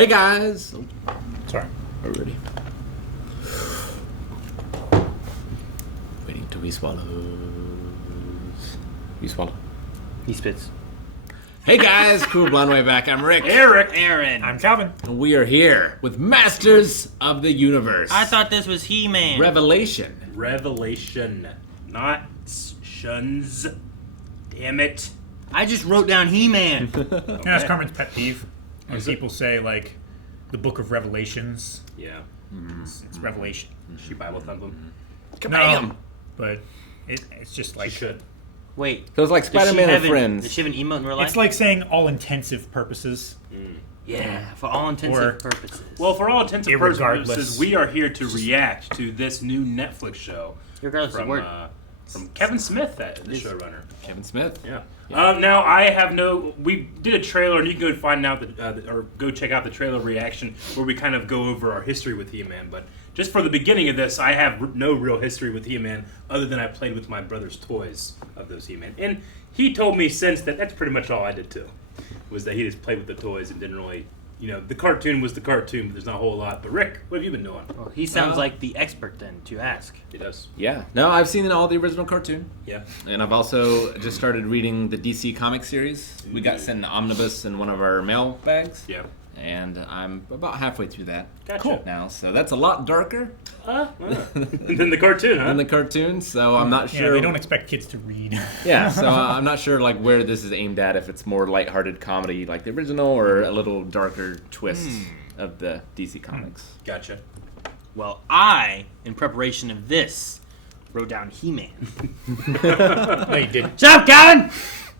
Hey guys! Oh, Sorry. we're ready. Waiting till he swallows. You swallow. He spits. Hey guys! Cool Blonde Way back. I'm Rick. Eric. Aaron. I'm Calvin. And we are here with Masters of the Universe. I thought this was He-Man. Revelation. Revelation. Not shuns. Damn it. I just wrote down He-Man. That's Carmen's pet peeve. When people say, like, the Book of Revelations. Yeah. It's Revelation. She Bible thump him. Kabam! But it's just like... She should. Wait. So it's like Spider-Man and Friends. Does she have an emote in real life? It's like saying all intensive purposes. Yeah, for all intensive purposes. Well, for all intents and Irregardless. purposes, we are here to react to this new Netflix show Regardless of word. from Kevin Smith, the showrunner. Kevin Smith. Yeah. Now I have no. We did a trailer, and you can go find out or go check out the trailer reaction where we kind of go over our history with He-Man. But just for the beginning of this, I have no real history with He-Man other than I played with my brother's toys of those He-Man, and he told me since that that's pretty much all I did too. Was that he just played with the toys and didn't really. You know, the cartoon was the cartoon, but there's not a whole lot. But Rick, what have you been doing? Well, he sounds like the expert then to ask. He does. Yeah. No, I've seen all the original cartoon. Yeah. And I've also just started reading the DC comic series. We got sent an omnibus in one of our mail bags. Yeah. And I'm about halfway through that. Gotcha. Now, so that's a lot darker Than the cartoon, huh? than the cartoon, so I'm not Yeah, sure. they don't expect kids to read. Yeah, so I'm not sure like where this is aimed at, if it's more lighthearted comedy like the original or a little darker twist of the DC comics. Gotcha. Well, I, in preparation of this, wrote down He-Man. No, you didn't. Shut up, Calvin!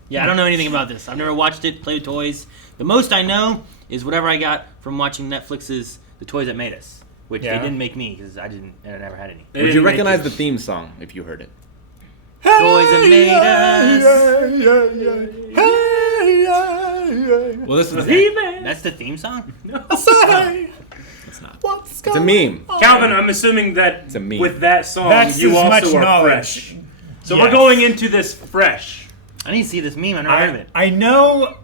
Yeah, I don't know anything about this. I've never watched it, played with toys. The most I know is whatever I got from watching Netflix's The Toys That Made Us, which they didn't make me because I never had any. Would you recognize the theme song if you heard it? Toys That Made Us. Well, this is He-Man. That's the theme song? It's not. It's a meme. Calvin, I'm assuming that It's a meme. with that song, That's you as also much are knowledge. fresh. So Yes. we're going into this fresh. I need to see this meme. I never heard of it. I know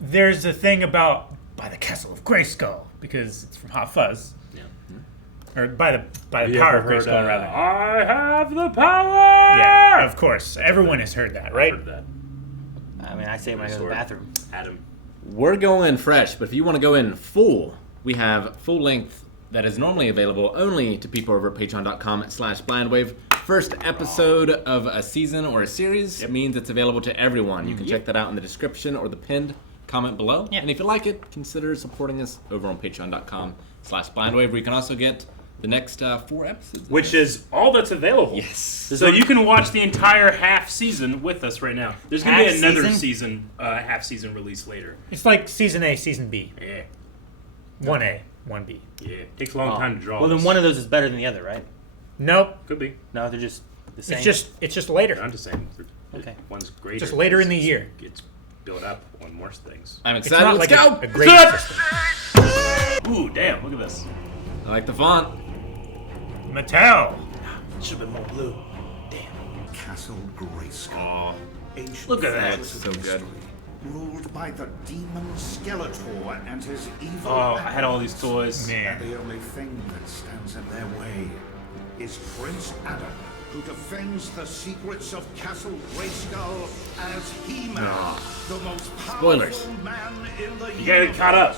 there's a thing about by the castle of Grayskull because it's from Hot Fuzz. Yeah. Or by the power of Grayskull, rather. I have the power. Yeah, of course. Everyone has heard that, right? Heard that. I mean, I say it when I go to the bathroom. Adam. We're going fresh, but if you want to go in full, we have full length that is normally available only to people over at patreon.com/blindwave. First episode of a season or a series means it's available to everyone. You can check that out in the description or the pinned comment below. Yeah. And if you like it, consider supporting us over on patreon.com/blindwave, where you can also get the next 4 episodes. Which is all that's available. Yes. So you can watch the entire half season with us right now. There's going to be Half another season? half season release later. It's like Season A, Season B. Yeah. 1A, 1B. Yeah. Takes a long time to draw. Well, then this. one of those is better than the other, right? Nope. Could be. No, they're just the same. It's just later. I'm just saying. Okay. One's greater. Just later in the year. It's built up on more things. I'm It's excited. not Let's like go. a great system. Ooh, damn! Look at this. I like the font. Mattel. Should have been more blue. Castle Grayskull. Ancient Look at that. fortress of So good. history, ruled by the demon Skeletor and his evil. Oh, I had all these toys. Man. And the only thing that stands in their way is Prince Adam, who defends the secrets of Castle Grayskull as He-Man, the most powerful Spoilers. man in the You gotta get caught up.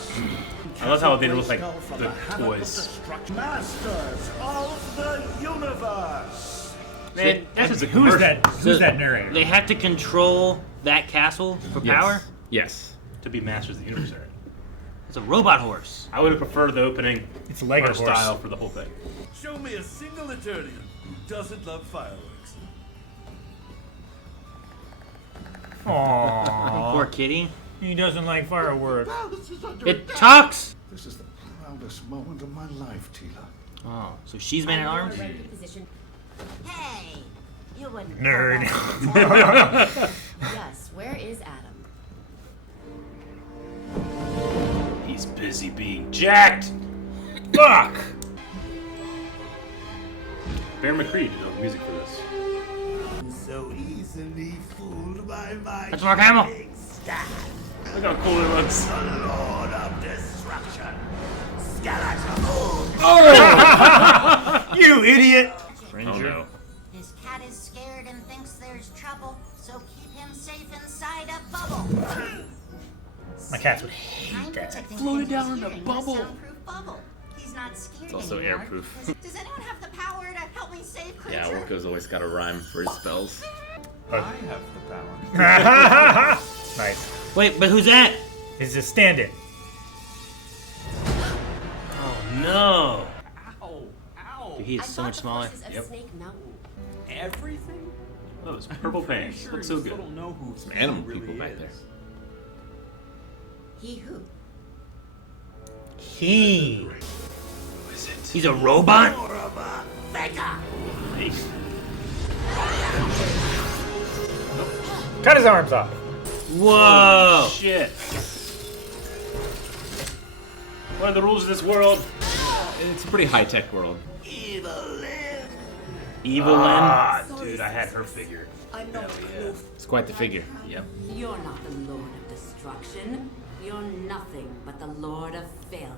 I love how they Castle look like Grayskull from the hammer of toys. destruction. Masters of the universe. Man, that's just a Who's commercial. that? Who's that narrator? They have to control that castle for power? Yes. To be Masters of the Universe. It's a robot horse. I would have preferred the opening It's a Lego art horse. style for the whole thing. Show me a single Eternian who doesn't love fireworks. Aww. Poor kitty. He doesn't like fireworks. It talks! This is the proudest moment of my life, Tila. Oh, so she's man at arms? Hey, you wouldn't. Nerd. Yes, where is Adam? He's busy being jacked. Fuck. Bear McCree did all the music for this. So easily fooled by my That's Mark Hamill. big staff. Look how cool it looks. The Lord of Destruction. You idiot! Oh no. His cat is scared and thinks there's trouble, so keep him safe inside a bubble. My cats would I'm hate that. protecting Floated Pinky's down in a hearing bubble. soundproof bubble. He's not scared It's also anymore. airproof. Does anyone have the power to help me save Creature? Yeah, Wilco's always got a rhyme for his spells. I have the power. Nice. Wait, but who's that? He's just stand-in. Oh no. Ow! Ow! Dude, he is so much smaller. Yep. Snake Mountain. Everything? Those purple pants Sure, look so you good. still don't know who Some animal really people back there. is. He who? He. He's a robot? Cut his arms off. Whoa. Shit. What are the rules of this world? It's a pretty high-tech world. Evil Ah, dude, I had her figured. It's quite the figure. Yep. You're not the Lord of Destruction. You're nothing but the Lord of Failure.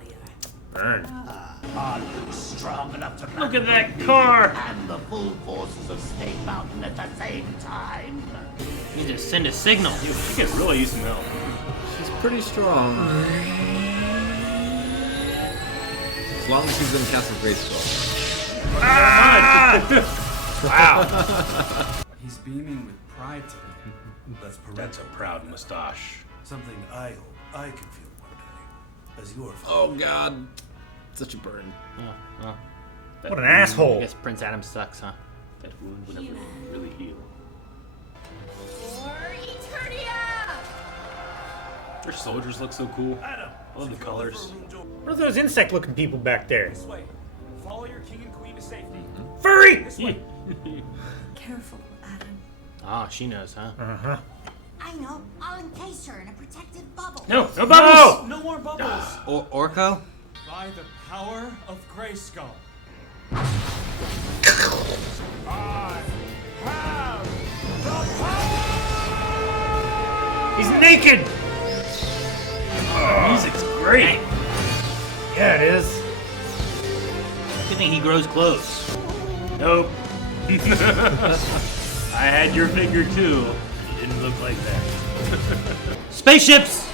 Burn. Are you strong enough to Look at that car. and the full forces of Snake Mountain at the same time? You just send a signal. Dude, she could really use some help. She's pretty strong. As long as she's in Castle Grayskull. Wow. He's beaming with pride today. That's That's a proud mustache. something I hope I can feel one day. As your father. Oh god. Such a burn. Oh, well, What an I asshole. guess Prince Adam sucks, huh? That wound would never really heal. For Eternia! Their soldiers look so cool. Adam, I love the colors. What are those insect-looking people back there? This way. Follow your king and queen to safety. Furry! Careful, Adam. Oh, she knows, huh? Uh-huh. I know. I'll encase her in a protective bubble. No, no bubbles! No more bubbles. Orko? By the power of Grayskull. He's naked! Music's great. Yeah, it is. Good thing he grows clothes. Nope. I had your figure too. It didn't look like that. Spaceships!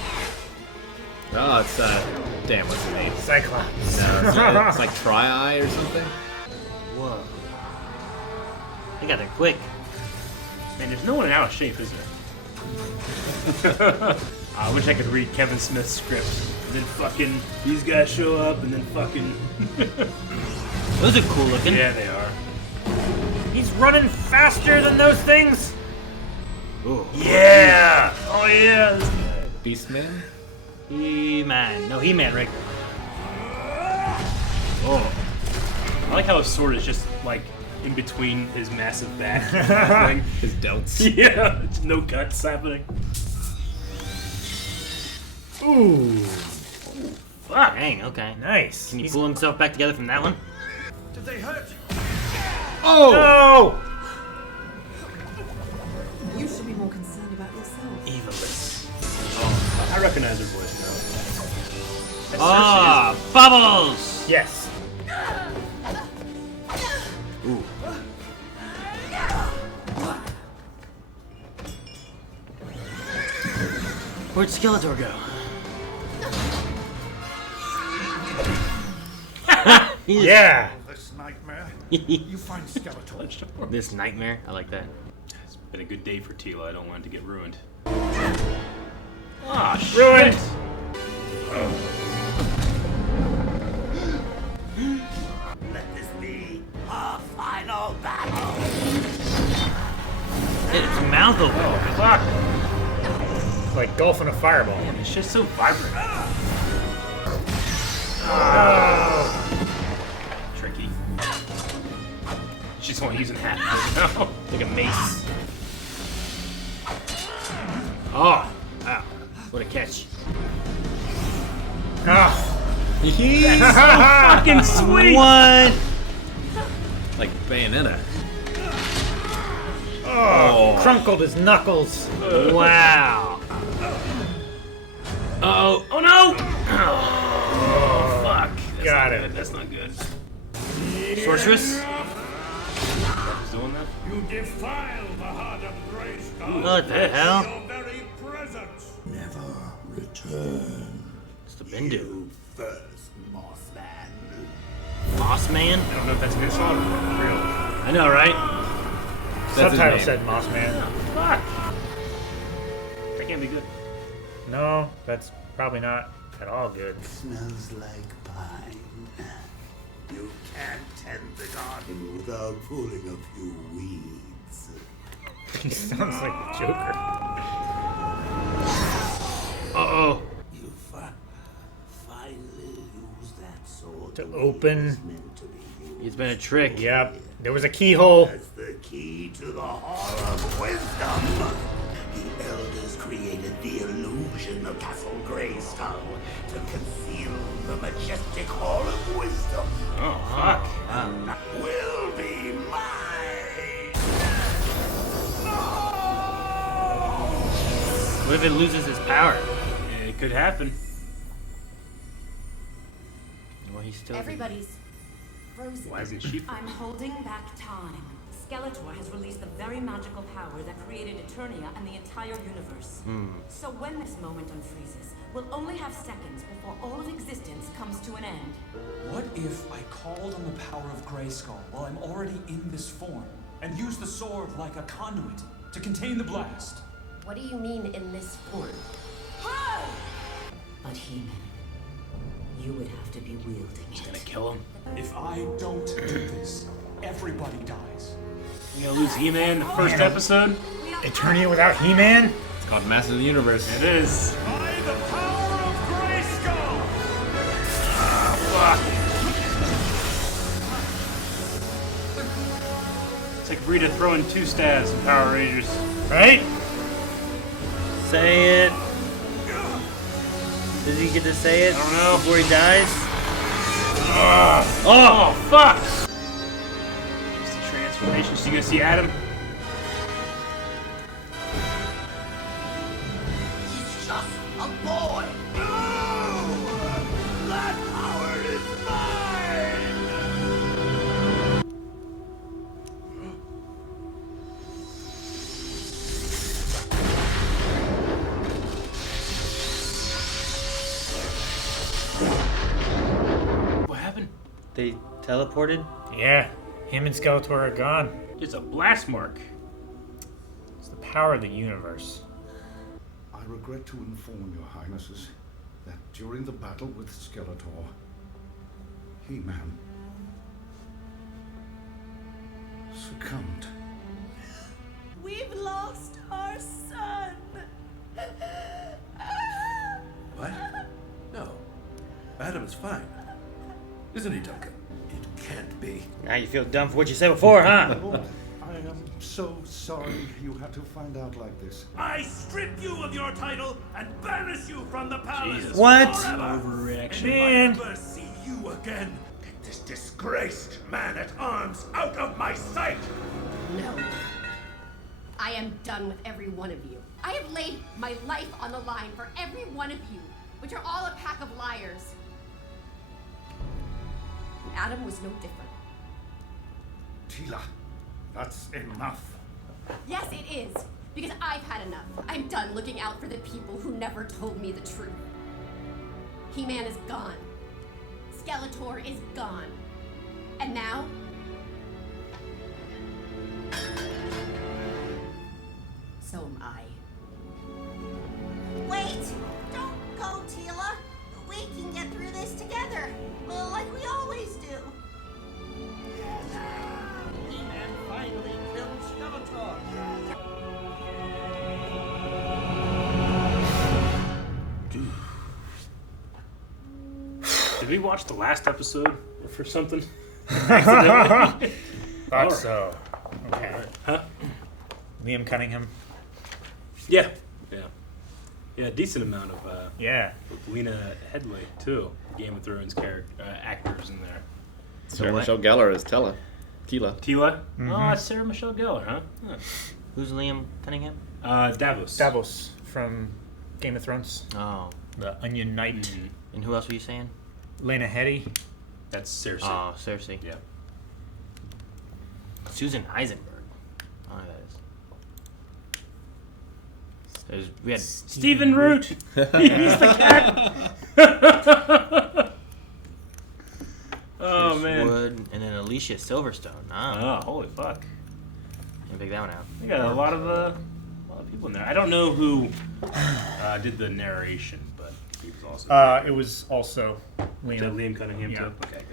Oh, it's damn, what's the name? Cyclops. No, it's like Tri-Eye or something. Whoa. They got there quick. Man, there's no one out of shape, is there? I wish I could read Kevin Smith's script. And then fucking these guys show up, and then fucking. Those are cool looking. Yeah, they are. He's running faster than those things! Ooh. Yeah! Oh yeah! Beastman? He-Man. No, He-Man, right? Oh. I like how his sword is just like in between his massive back thing. His delts. Yeah, there's no guts happening. Ooh, Fuck! Dang, okay. nice. Can he pull himself back together from that one? Did they hurt? Oh! No! You should be more concerned about yourself. Evilous. Oh, I recognize her voice now. Ah, bubbles! Yes. Ooh. Where'd Skeletor go? Yeah. This nightmare, you find Skeletor. This nightmare? I like that. It's been a good day for Tila. I don't want it to get ruined. Ah, shit! Ruined. Let this be our final battle. Its mouth open. Oh, fuck! It's like golf in a fireball. Man, it's just so vibrant. Tricky. She's only using half of it now. Like a mace. Oh! Wow. What a catch. Ah. He's Fucking sweet! What? like Bayonetta. Oh, crunkled his knuckles. Wow. Uh-oh. Oh no! Oh, fuck. That's Got not it. good. That's not good. Sorceress? doing that? You defile the heart of Grayskull. What the hell? Your very presence. Never return. What's the Bendu? You first, Mothman. Moss Man? I don't know if that's an insult or real. I know, right? That's his Subtitle name. said Moss Man. Fuck. That can't be good. No, that's probably not at all good. Smells like pine. You can't tend the garden without pulling a few weeds. He sounds like the Joker. Uh-oh. You finally use that sword To the way open. it was meant to be used. It's been a trick. Yep, there was a keyhole. That's the key to the Hall of Wisdom. The elders created the illusion of Castle Grayskull to conceal the majestic Hall of Wisdom. Oh, fuck. Wow. Will be mine. What if it loses its power? It could happen. Well, he's still... Everybody's frozen. Why isn't she? I'm holding back time. Skeletor has released the very magical power that created Eternia and the entire universe. So when this moment unfreezes, we'll only have seconds before all of existence comes to an end. What if I called on the power of Grayskull while I'm already in this form, and used the sword like a conduit to contain the blast? What do you mean in this form? But He-Man, you would have to be wielding it. Gonna kill him. If I don't do this, everybody dies. You gonna lose He-Man in the first episode? Eternia without He-Man? It's called Masters of the Universe. It is. By the power of Grayskull! Fuck. It's like Rita throwing two stabs in Power Rangers. Right? Say it. Does he get to say it I don't know. before he dies? Oh, fuck! Just the transformation. So you gonna see Adam? He's just a boy! No! That power is mine! What happened? They teleported? Yeah, him and Skeletor are gone. It's a blast mark. It's the power of the universe. I regret to inform your highnesses that during the battle with Skeletor, He-Man succumbed. We've lost our son. What? No. Adam's fine. Isn't he, Duncan? It can't be. Now you feel dumb for what you said before, huh? Oh, I am so sorry you had to find out like this. I strip you of your title and banish you from the palace. Jesus. What? Overreaction. Man. If I never see you again, get this disgraced man at arms out of my sight. No. I am done with every one of you. I have laid my life on the line for every one of you, but you're all a pack of liars. Adam was no different. Tila, that's enough. Yes, it is. Because I've had enough. I'm done looking out for the people who never told me the truth. He-Man is gone. Skeletor is gone. And now? So am I. Wait! Don't go, Tila. We can get through this together. Well, like we always do. He-Man finally killed Skeletor. Did we watch the last episode for something? Thought Alright. so. Okay. Huh? Liam Cunningham. Yeah. Yeah, a decent amount of Yeah. Lena Headey too. Game of Thrones actors in there. Sarah Michelle Gellar is Tila. Tila? Oh, it's Sarah Michelle Gellar, huh? Who's Liam Cunningham? Davos. Davos from Game of Thrones. Oh. The Onion Knight. Mhm. And who else were you saying? Lena Headey. That's Cersei. Oh, Cersei. Yeah. Susan Eisenberg. I don't know who that is. We had Stephen Root. He's the cat. Oh Chris man. Wood, and then Alicia Silverstone. Oh, holy fuck. Didn't pick that one out. We got a lot of people in there. I don't know who did the narration, but he was also. It was also Is that Liam. Liam Cunningham Yeah. too? Okay, good.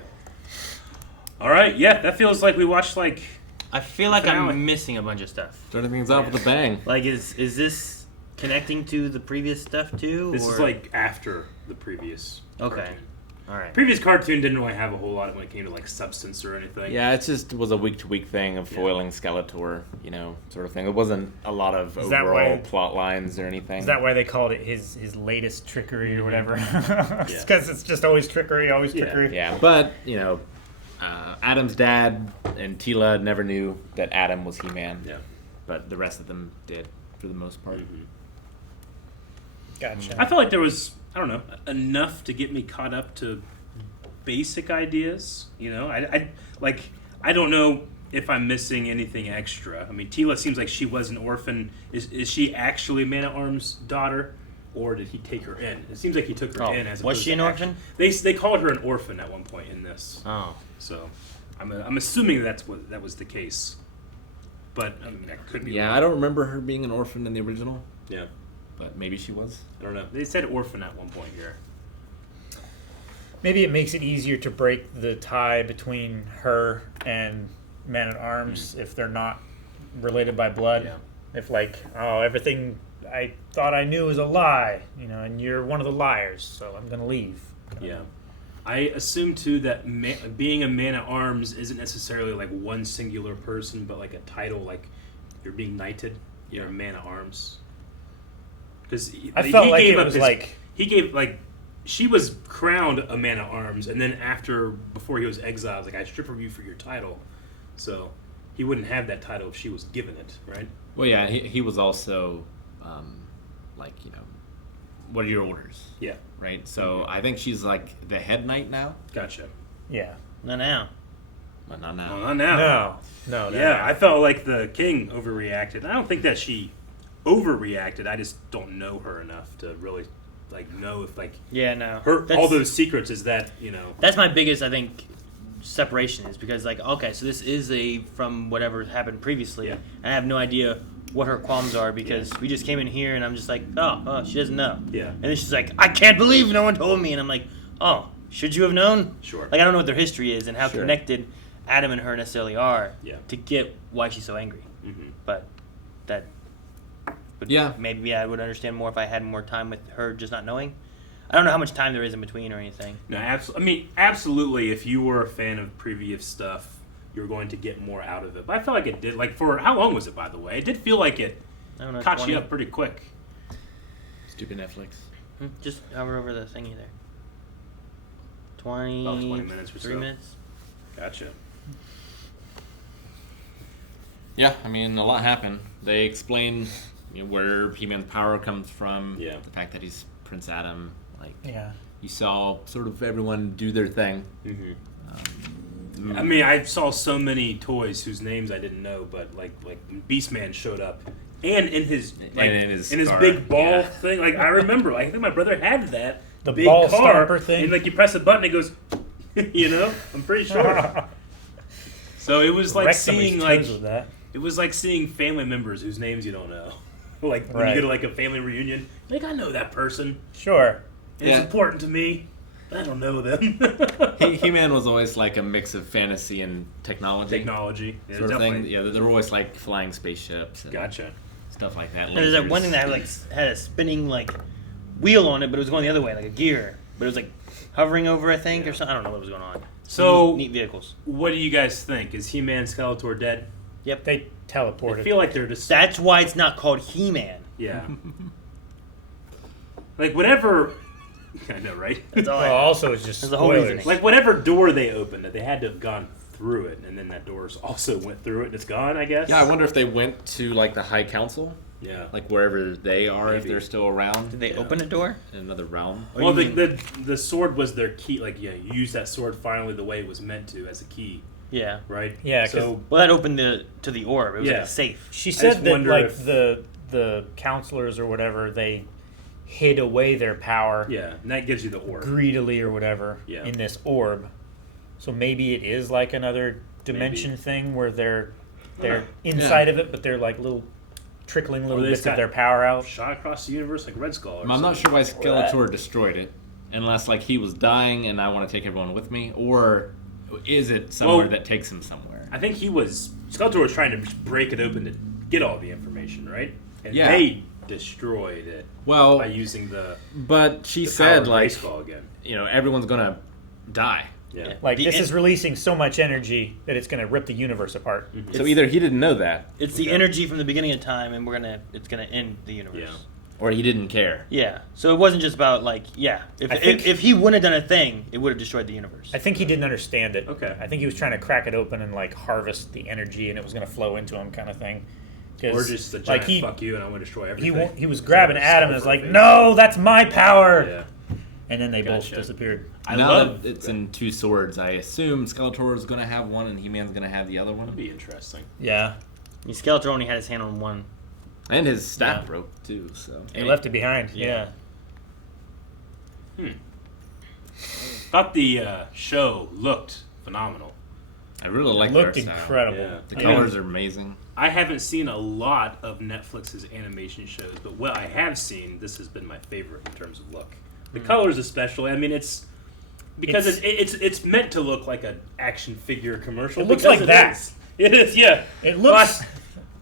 All right, yeah, that feels like we watched like. I feel like Finale. I'm missing a bunch of stuff. Starting things off with a bang. Like, is this connecting to the previous stuff too? This or? is like after the previous. Okay. cartoon. All right. Previous cartoon didn't really have a whole lot when it came to like substance or anything. Yeah, it just was a week-to-week thing of foiling Skeletor, sort of thing. It wasn't a lot of Is that overall why- plot lines or anything. Is that why they called it his latest trickery or whatever? Yeah. Because it's just always trickery, always trickery. Yeah, but, Adam's dad and Tila never knew that Adam was He-Man. Yeah. But the rest of them did, for the most part. Mm-hmm. Gotcha. I felt like there was, I don't know, enough to get me caught up to basic ideas. I don't know if I'm missing anything extra. I mean, Tila seems like she was an orphan. Is she actually Man-at-Arm's daughter, or did he take her in? It seems like he took her in. As was opposed she to an orphan? They called her an orphan at one point in this. Oh. So, I'm assuming that was the case. But I mean, that could be. Yeah, wrong. I don't remember her being an orphan in the original, Yeah, but maybe she was. I don't know. They said orphan at one point here. Maybe it makes it easier to break the tie between her and Man-at-Arms if they're not related by blood. Yeah. If everything I thought I knew is a lie, and you're one of the liars, so I'm gonna leave. Yeah. I assume too that being a man-at-arms isn't necessarily like one singular person, but like a title, like you're being knighted, you're a man-at-arms. Because I felt like it was she was crowned a man-at-arms, and then before he was exiled, like I strip of you for your title, so he wouldn't have that title if she was given it, right? Well, yeah, he was also, what are your orders? Yeah. Right? So I think she's like the head knight now, Gotcha. Yeah. Not now. but not now. Well, not now. No. Yeah, I felt like the king overreacted. I don't think that she overreacted. I just don't know her enough to really know if Yeah, no. all those secrets is that That's my biggest, I think, separation is because okay, so this is from whatever happened previously. Yeah. And I have no idea what her qualms are because we just came in here and I'm just like, oh, she doesn't know. Yeah. And then she's like, I can't believe no one told me, and I'm like, oh, should you have known? Sure. I don't know what their history is and how Sure. connected Adam and her necessarily are Yeah. to get why she's so angry. Mhm. But that. Would, Yeah. Maybe I would understand more if I had more time with her just not knowing. I don't know how much time there is in between or anything. No, absolutely. If you were a fan of previous stuff, you're going to get more out of it. But I felt like it did. Like for how long was it, by the way? It did feel like it I don't know. caught 20? you up pretty quick. Stupid Netflix. Just hover over the thingy there. 20, About 20 minutes or 3 so. minutes. Gotcha. Yeah, I mean, a lot happened. They explain where He-Man's power comes from. Yeah. The fact that he's Prince Adam. Yeah. You saw sort of everyone do their thing. Mm-hmm. I mean, I saw so many toys whose names I didn't know, but like when Beastman showed up, and in his scar. big ball Yeah. thing. Like I remember, I think my brother had that The big ball car stomper thing. and you press a button, it goes. I'm pretty sure. So it was like Wrecked somebody's seeing toes with that. it was like seeing family members whose names you don't know. Like when Right. you go to a family reunion, I know that person. Sure. It's Yeah. important to me. I don't know them. He-Man was always like a mix of fantasy and technology. Technology. Yeah, Sort of thing. definitely. Yeah, they were always like flying spaceships. And Gotcha. Stuff like that. And there's that lasers. one thing that had a spinning wheel on it, but it was going the other way, like a gear. But it was hovering over, I think, or something. I don't know what was going on. So neat vehicles. What do you guys think? Is He-Man Skeletor dead? Yep. They teleported. I feel like they're just That's why it's not called He-Man. yeah. Like whatever. I know, right? That's all. Well, also it's just There's a whole spoilers. reasoning. Like whatever door they opened, that they had to have gone through it, and then that door also went through it, and it's gone. I guess. Yeah, I wonder if they went to like the High Council, Yeah. like wherever they are, if Maybe. they're still around. Did they open a door? in another realm? Or Well, you mean- the sword was their key. Like, you use that sword finally the way it was meant to as a key. Yeah. right? Yeah, 'cause- So Well, that opened to the orb. It was like Yeah. a safe. She just said that wonder like if- the counselors or whatever, they hid away their power yeah, and that gives you the orb. greedily or whatever Yeah. in this orb. So maybe it is like another dimension thing where they're inside of it, but they're like little trickling little they bits just of got their power out. Shot across the universe like Red Skull. Or I'm not something. sure why Skeletor destroyed it, unless like he was dying and I want to take everyone with me, or is it somewhere Well- that takes him somewhere? I think Skeletor was trying to break it open to get all the information, right? And Yeah. they destroyed it Well, by using the but she power said of like, Grayskull again. everyone's gonna die. Yeah. Like The this en- is releasing so much energy that it's going to rip the universe apart. So either he didn't know that, It's the Okay. energy from the beginning of time, and it's gonna end the universe. Yeah. or he didn't care. Yeah. So it wasn't just about like, I think- if he wouldn't have done a thing, it would have destroyed the universe. I think he didn't understand it. Okay. I think he was trying to crack it open and like harvest the energy, and it was going to flow into him, kind of thing. 'Cause, Or just a giant like he fuck you and I want to destroy everything. he was grabbing So Adam and was Skeletor like, face. "No, that's my power!" Yeah. And then they both Gotcha. disappeared. I now love that it's in two swords, I assume Skeletor is gonna have one and He-Man's gonna have the other That'd one, be interesting. Yeah, I mean, Skeletor only had his hand on one. and his staff Yeah. broke too. So they left it behind. Yeah. Yeah. Thought the show looked phenomenal. I really like It looked the art style. incredible. Yeah. The Yeah. colors are amazing. I haven't seen a lot of Netflix's animation shows, but what I have seen, this has been my favorite in terms of look. The colors, especially. I mean, it's because it's meant to look like an action figure commercial. It looks because like that. is. It is, yeah. It looks.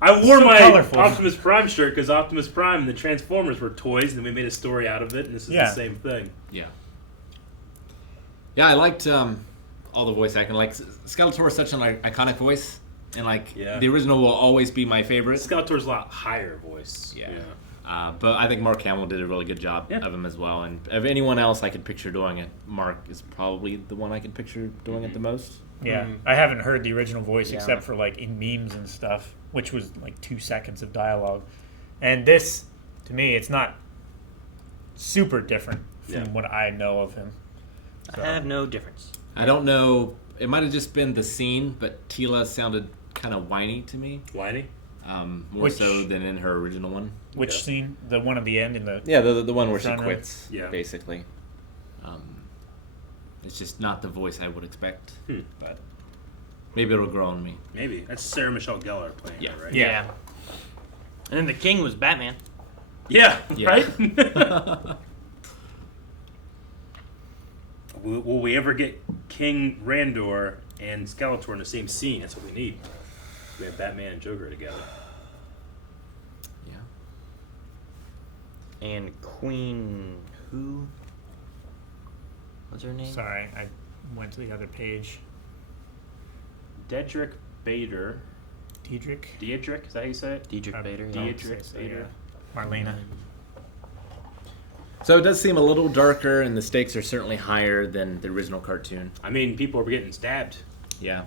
I wore so my colorful. Optimus Prime shirt because Optimus Prime and the Transformers were toys, and we made a story out of it, and this is Yeah. the same thing. Yeah. Yeah, I liked all the voice acting. Like Skeletor is such an iconic voice, and like Yeah. the original will always be my favorite. Skeletor's a lot higher voice. Yeah. But I think Mark Hamill did a really good job of him as well. And of anyone else I could picture doing it, Mark is probably the one I could picture doing it the most. Yeah, I haven't heard the original voice Yeah. except for like in memes and stuff, which was like 2 seconds of dialogue. And this, to me, it's not super different from Yeah. what I know of him. I have no difference. I don't know. It might have just been the scene, but Tila sounded kind of whiny to me, Whiny? more Which- so than in her original one. Which Yeah. scene? The one at the end in the. Yeah, the one where she Front row. quits, Yeah. basically. It's just not the voice I would expect, but maybe it'll grow on me. Maybe. That's Sarah Michelle Gellar playing Yeah. her, right? Yeah. And then the king was Batman. Yeah, Yeah. right? Will we ever get King Randor and Skeletor in the same scene? That's what we need. We have Batman and Joker together. Yeah. And Queen who? What's her name? Sorry, I went to the other page. Dedrick Bader. Diedrich. Dietrich, is that how you say it? Diedrich Bader. don't Yeah. Dietrich say so, Bader. yeah. Marlena. So it does seem a little darker, and the stakes are certainly higher than the original cartoon. I mean, people are getting stabbed. Yeah.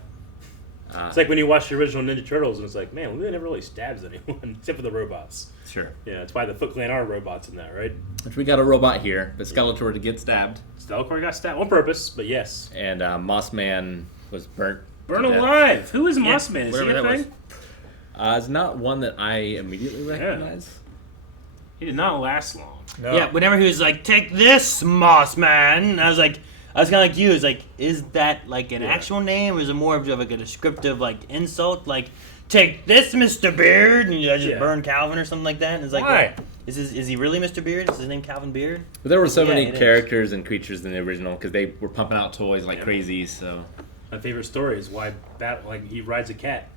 It's like when you watch the original Ninja Turtles, and it's like, man, we never really stabs anyone, except for the robots. Sure. Yeah, that's why the Foot Clan are robots in that, right? Which we got a robot here, but Skeletor to get stabbed, Skeletor got stabbed on purpose, but yes. and Moss Man was burnt. Burn to death. alive! Who is Moss Man? Is he whatever a that thing? It's not one that I immediately recognize. He did not last long. No. Yeah, whenever he was like, "Take this, Moss Man," I was kind of like you. It's like, is that like an actual name, or is it more of like a descriptive like insult, like "Take this, Mr. Beard," and you just burn Calvin or something like that? And it's like, Why? well, is he really Mr. Beard? Is his name Calvin Beard? But there were so Yeah, many it is. characters and creatures in the original because they were pumping out toys like crazy. So My favorite story is why he rides a cat.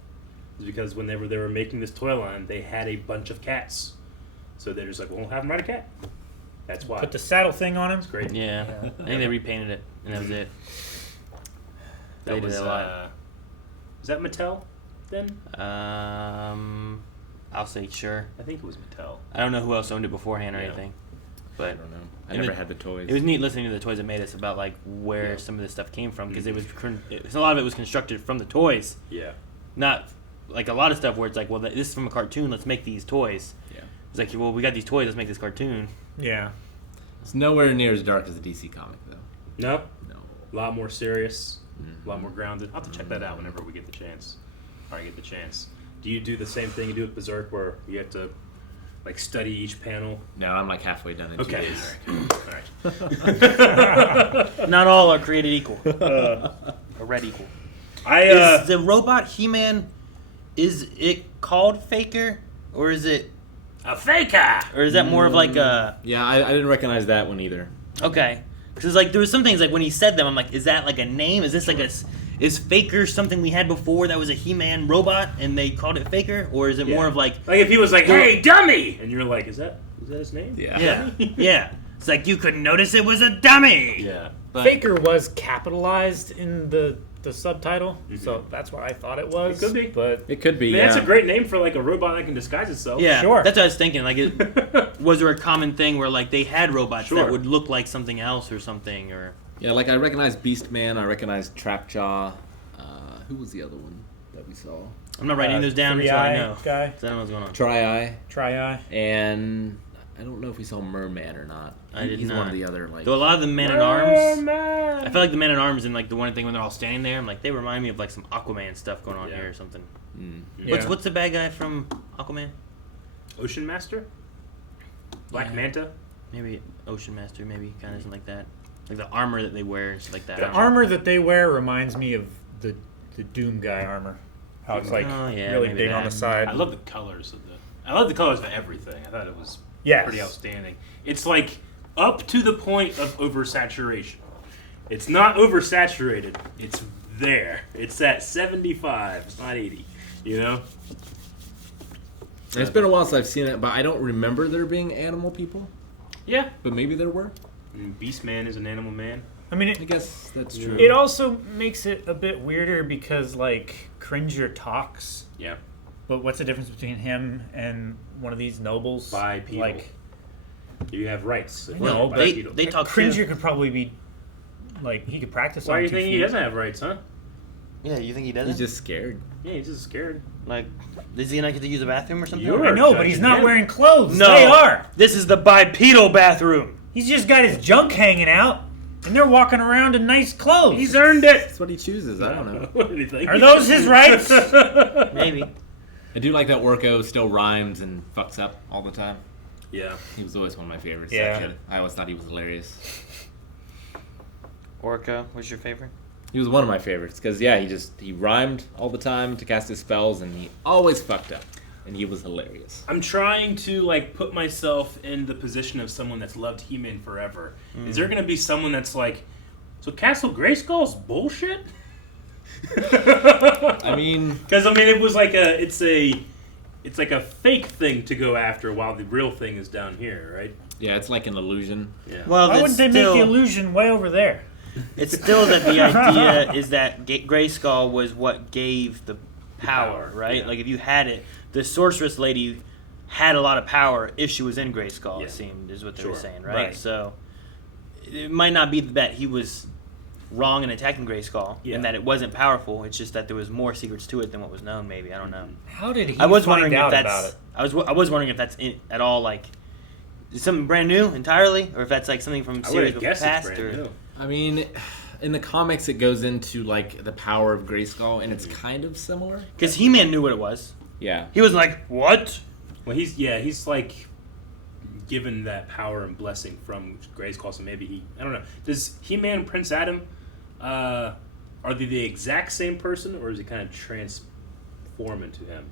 Is because when they were making this toy line, they had a bunch of cats. So they're just like, well, we'll have him ride a cat. That's why. Put the saddle thing on him. It's great. Yeah, I think they repainted it, and that was it. They That did was, a lot. is that Mattel then? I'll say sure. I think it was Mattel. I don't know who else owned it beforehand or Yeah. anything, I but don't know. I And never it- had the toys. it was neat listening to the Toys That Made Us about like where some of this stuff came from because it was a lot of it was constructed from the toys, Yeah. not like a lot of stuff where it's like, well, this is from a cartoon. Let's make these toys. Yeah. It's like, well, we got these toys. Let's make this cartoon. Yeah. It's nowhere near as dark as the DC comic, though. No? No. A lot more serious, a lot more grounded. I'll have to check that out whenever we get the chance. Or I get the chance. Do you do the same thing you do with Berserk, where you have to like study each panel? No, I'm like halfway done in 2 Okay. days. Alright. Not all are created equal. Or read equal. Is the robot He-Man, is it called Faker? Or is it... A faker! Or is that more of like a... Yeah, I didn't recognize that one either. Okay. Because like there was some things like when he said them, I'm like, is that like a name? Is this like a... Is Faker something we had before that was a He-Man robot and they called it Faker? Or is it more of like... Like if he was like, hey, dummy! And you're like, is that his name? Yeah. Yeah. It's like you couldn't notice it was a dummy! Yeah. But, Faker was capitalized in the subtitle, so that's what I thought it was. It could be. But It could be, I mean, yeah. that's a great name for like a robot that can disguise itself. yeah, Sure. that's what I was thinking. Like, was there a common thing where like they had robots Sure. that would look like something else or something? Or Yeah, like I recognize Beastman, I recognize Trapjaw. Who was the other one that we saw? I'm not writing those down until I know. Guy, 'Cause I don't know what's going on. Tri-Eye. Tri-Eye. And I don't know if we saw Merman or not. I did He's not. one of the other, like... Though a lot of the Men-at-Arms, I feel like the Men-at-Arms in like the one thing when they're all standing there, I'm like, they remind me of like some Aquaman stuff going on here or something. Yeah. What's the bad guy from Aquaman? Ocean Master? Black Yeah. Manta? Maybe Ocean Master, maybe kind of something like that. Like the armor that they wear, and stuff like that. The armor that they wear reminds me of the Doom guy armor. How it's like Oh, yeah, really maybe big on that. the side. I love the colors of I love the colors of everything. I thought it was Yes. pretty outstanding. It's like up to the point of oversaturation. It's not oversaturated. It's there. It's at 75. It's not 80. You know? It's been a while since I've seen it, but I don't remember there being animal people. Yeah. But maybe there were. And Beastman is an animal man. I mean, I guess that's true. it also makes it a bit weirder because like Cringer talks. Yeah. But what's the difference between him and one of these nobles? Bipedal. Like, You have rights. no, but Bipedal. they talk Cringer too. could probably be like he could practice. Why on do you 2 think he feet. doesn't have rights, huh? Yeah, you think he doesn't? He's just scared. Yeah, he's just scared. Like, does he not get to use the bathroom or something? You're- I know, but he's not Yeah. wearing clothes. No, They are. This is the bipedal bathroom. He's just got his junk hanging out, and they're walking around in nice clothes. He's earned it. That's what he chooses. I don't know. What do you think? Are those his rights? Maybe. I do like that Orko still rhymes and fucks up all the time. Yeah. He was always one of my favorites. Yeah. That kid. I always thought he was hilarious. Orca, what's your favorite? He was one of my favorites because he rhymed all the time to cast his spells, and he always fucked up, and he was hilarious. I'm trying to like put myself in the position of someone that's loved He-Man forever. Is there gonna be someone that's like, so Castle Grayskull's bullshit? I mean, Because it was like it's like a fake thing to go after while the real thing is down here, right? yeah, it's like an illusion. Yeah. Well, Why it's wouldn't they still, make the illusion way over there? it's still that the idea is that Grayskull was what gave the power, right? yeah. Like, if you had it, the sorceress lady had a lot of power if she was in Grayskull, Yeah. it seemed, is what they were Sure. saying, right? Right. So, it might not be that he was wrong in attacking Grayskull, Yeah. and that it wasn't powerful. It's just that there was more secrets to it than what was known, maybe. I don't know. How did he I was find wondering out if about that's. it? I was wondering if that's at all like something brand new entirely, or if that's like something from I would series have guessed past. it's brand Or new. I mean, in the comics, it goes into like the power of Grayskull, and it's kind of similar. because He-Man knew what it was. Yeah. He was like, "What?" Well, he's like given that power and blessing from Grayskull, so maybe I don't know. Does He-Man and Prince Adam, are they the exact same person, or is he kind of transform into him?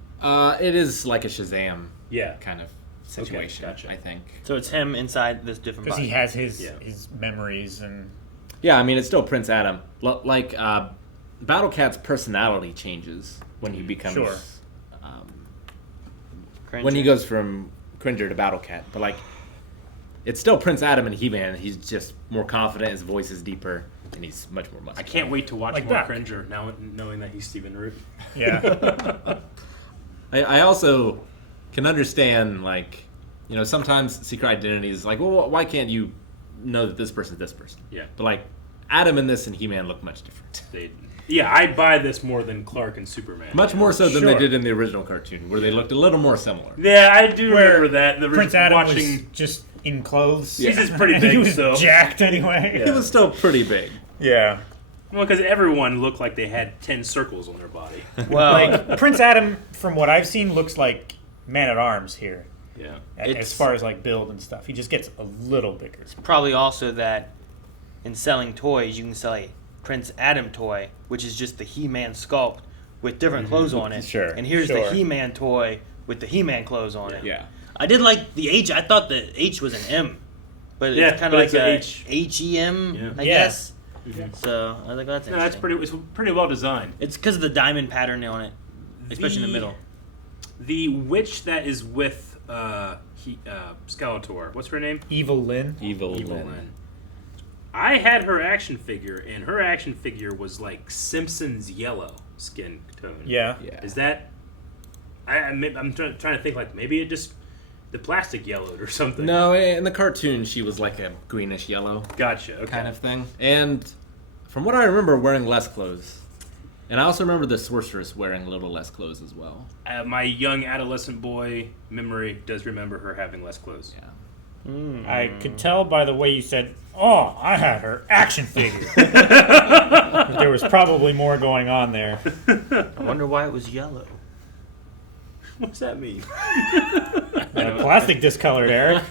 It is like a Shazam Yeah. kind of situation, gotcha. I think. So it's him inside this different Because body. he has his Yeah. his memories and Yeah, I mean, it's still Prince Adam. Like, Battle Cat's personality changes when he becomes... Sure. Cringer. When he goes from Cringer to Battle Cat. But, like, it's still Prince Adam and He-Man. He's just more confident, his voice is deeper, and he's much more muscular. I can't wait to watch Like more that. Cringer now, knowing that he's Stephen Root. yeah. I also can understand, like, you know, sometimes secret identity is like, well, why can't you know that this person's this person? Yeah. But, like, Adam and this and He-Man look much different. Yeah, I buy this more than Clark and Superman. Much more so than Sure. they did in the original cartoon, where they looked a little more similar. Yeah, I do Where remember that. The Prince Adam was watching. just in clothes. He's just pretty And he big was still. jacked anyway. He was still pretty big. Yeah. Well, because everyone looked like they had 10 circles on their body. Well, Like Prince Adam, from what I've seen, looks like Man-at-Arms here. Yeah. As far as like build and stuff, he just gets a little bigger. probably also that in selling toys, you can sell a Prince Adam toy, which is just the He-Man sculpt with different clothes on it. Sure, And here's sure. the He-Man toy with the He-Man clothes on it. Yeah. I did like the H. I thought the H was an M, but Yeah, it's kind but of it's like a a H. H-E-M, Yeah. I Yeah. guess. So I think that's interesting. No, it's pretty well designed. It's because of the diamond pattern on it, especially in the middle. The witch that is with Skeletor, what's her name? Evil Lyn. Evil Evil Lyn. Lyn. I had her action figure, and her action figure was like Simpsons yellow skin tone. Yeah. Yeah. Is that? I'm trying to think like maybe it just the plastic yellowed or something. No, in the cartoon, she was like a greenish yellow Gotcha. Okay. kind of thing. And from what I remember, wearing less clothes. And I also remember the sorceress wearing a little less clothes as well. My young adolescent boy memory does remember her having less clothes. Yeah. I could tell by the way you said, "Oh, I had her action figure." But there was probably more going on there. I wonder why it was yellow. What's that mean? Plastic discolored, Eric.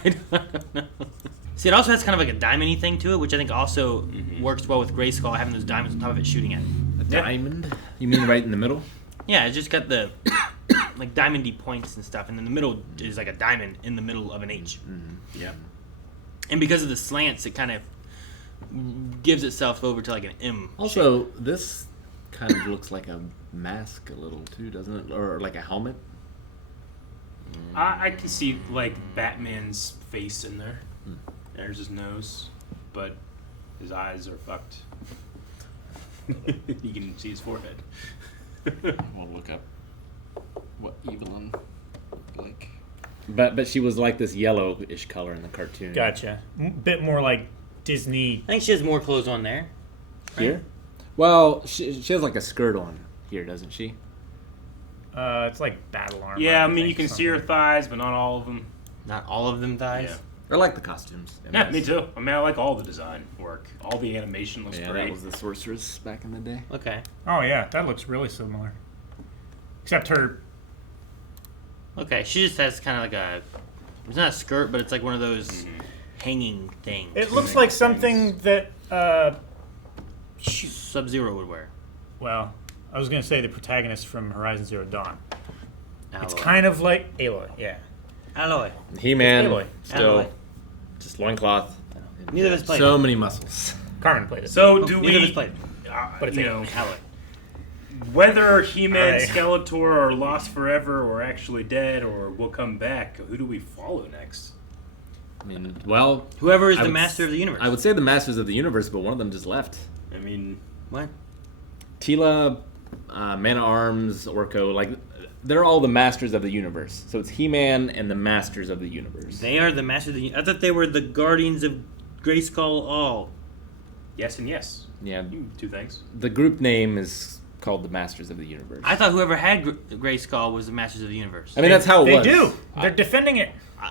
See, it also has kind of like a diamond-y thing to it, which I think also works well with Grayskull having those diamonds on top of it shooting at it. A diamond? You mean right in the middle? Yeah, it's just got the like diamondy points and stuff, and in the middle is like a diamond in the middle of an H. Yeah. And because of the slants, it kind of gives itself over to like an M. Also, this kind of looks like a mask a little too, doesn't it? Or like a helmet. I can see like Batman's face in there. There's his nose, but his eyes are fucked. You can see his forehead. We'll look up what Evelyn like. But she was like this yellowish color in the cartoon. Gotcha. Bit more like Disney. I think she has more clothes on there. Here? Well, she has like a skirt on here, doesn't she? It's like battle armor. Yeah, I mean you think, can see her thighs, but not all of them. Not all of them thighs. Yeah. I like the costumes. Yeah, me too. I mean, I like all the design work. All the animation looks Yeah, great. that was the sorceress back in the day. Okay. Oh yeah, that looks really similar. Except her. Okay, she just has kind of like a. It's not a skirt, but it's like one of those hanging things. It looks like something that. Sub-Zero would wear. Well, I was gonna say the protagonist from Horizon Zero Dawn. It's Alloy. kind of like Aloy. Yeah. Alloy. He-Man, Aloy. still Alloy. just loincloth. Neither of us played So it. many muscles. Carmen played it. So do Neither of us we? played it. But it's you know, Alloy. whether He-Man, Alright. Skeletor are lost forever or actually dead or will come back, who do we follow next? I mean, well, Whoever is I the would master of the universe. I would say the Masters of the Universe, but one of them just left. I mean, What? Tila, Man-at-Arms, Orko, like, they're all the Masters of the Universe. So it's He-Man and the Masters of the Universe. They are the master of the universe. I thought they were the guardians of Grayskull all. yes and yes. Yeah, Two things. the group name is called the Masters of the Universe. I thought whoever had Grayskull was the masters of the universe. I mean, that's how it They was. do. They're defending it.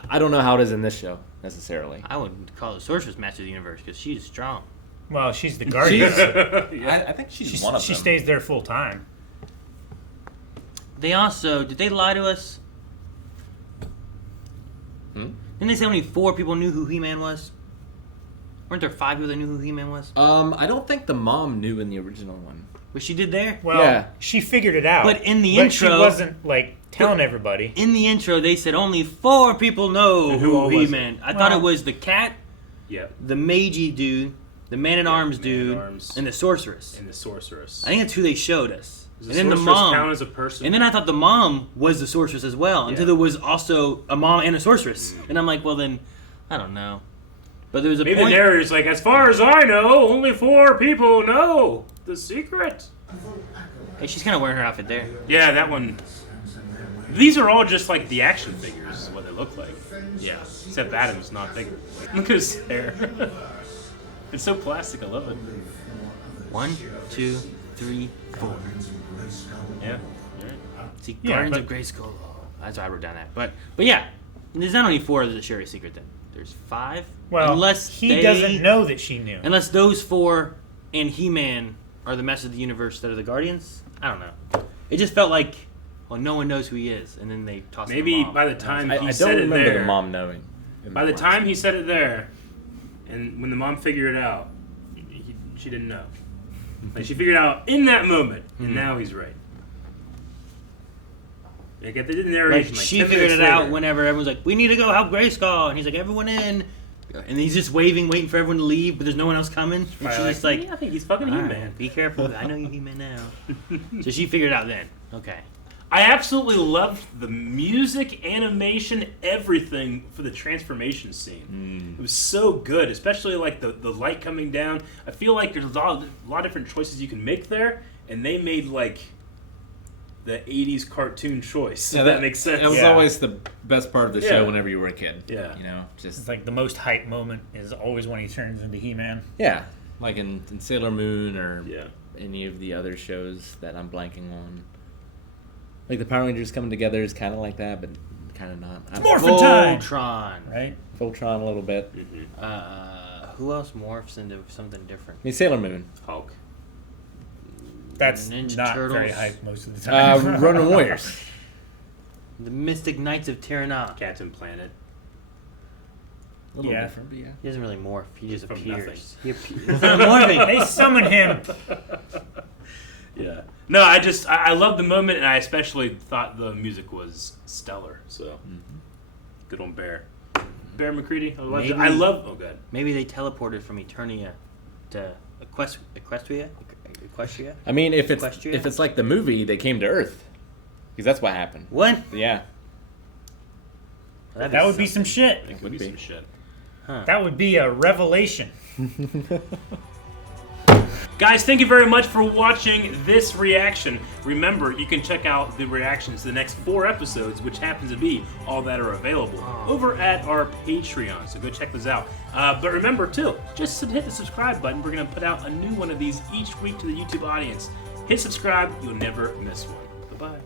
I don't know how it is in this show, necessarily. I wouldn't call the sorceress master of the universe because she's strong. Well, she's the guardian. I think she's one of She them. stays there full time. They also did they lie to us? Didn't they say only 4 people knew who He-Man was? Weren't there 5 people that knew who He-Man was? I don't think the mom knew in the original one. But she did there. Well, Yeah. she figured it out. But in the she intro- wasn't like telling everybody. In the intro, they said only 4 people know And who all who was He-Man. I thought Well- it was the cat, Yeah. the Magi dude, the Man-at-Arms dude, Man-at-Arms. and the sorceress. And the sorceress. I think that's who they showed us. Does And then the sorceress mom. count as a person? And then I thought the mom was the sorceress as well, until Yeah. there was also a mom and a sorceress. And I'm like, well then, I don't know. But there was a Maybe point. the narrator's like, as far as I know, only 4 people know the secret. Hey, she's kind of wearing her outfit there. Yeah, that one. These are all just like the action figures, is what they look like. Yeah. Except Adam's not bigger. Look at his hair. It's so plastic. I love it. 1, 2, 3, 4. Yeah. See, Yeah, Guardians but- of Grayskull. That's why I wrote down that. But yeah, there's not only 4 that share a secret. Then there's 5. Well, unless he they- doesn't know that she knew. Unless those 4 and He-Man are the Masters of the Universe that are the Guardians? I don't know. It just felt like, well, no one knows who he is, and then they toss Maybe the mom. by the time I he don't said it remember there, the mom knowing. by the time he said it there, and when the mom figured it out, she didn't know. Like she figured it out in that moment, and now he's right. Like at the narration, Like, like she 10 figured it minutes out later. whenever everyone's like, we need to go help Grayskull, and he's like, everyone in. And he's just waving, waiting for everyone to leave, but there's no one else coming. And she's just like, yeah, I think he's fucking "All He-Man. right, be careful. I know you're He-Man now. So she figured it out then. Okay. I absolutely loved the music, animation, everything for the transformation scene. It was so good, especially like the light coming down. I feel like there's a lot of different choices you can make there, and they made like the 80s cartoon choice. Yeah, if that makes sense. That was Yeah. always the best part of the Yeah. show whenever you were a kid. Yeah. You know, just It's like the most hype moment is always when he turns into He-Man. yeah, like in Sailor Moon or Yeah. any of the other shows that I'm blanking on. Like the Power Rangers coming together is kind of like that, but kind of not. It's morphin' time, Voltron. right? Voltron a little bit. Who else morphs into something different? I mean Sailor Moon. Hulk. That's Ninja not Turtles. very hype most of the time. Ronin Warriors. The Mystic Knights of Tirana. Captain Planet. A little Yeah. different, but yeah. He doesn't really morph. He just From appears. He appears. It's not morphing. They summon him. Yeah. No, I love the moment, and I especially thought the music was stellar. So, good on Bear. Bear McCready. Maybe- I love. Oh, good. Maybe they teleported from Eternia to Equestria. I mean, if Equestria? it's like the movie, they came to Earth, because that's what happened. What? Yeah. That would be some shit. It could be some shit. That would be a revelation. Guys, thank you very much for watching this reaction. Remember, you can check out the reactions to the next 4 episodes, which happens to be all that are available, over at our Patreon. So go check those out. But remember, too, just hit the subscribe button. We're going to put out a new one of these each week to the YouTube audience. Hit subscribe. You'll never miss one. Bye-bye.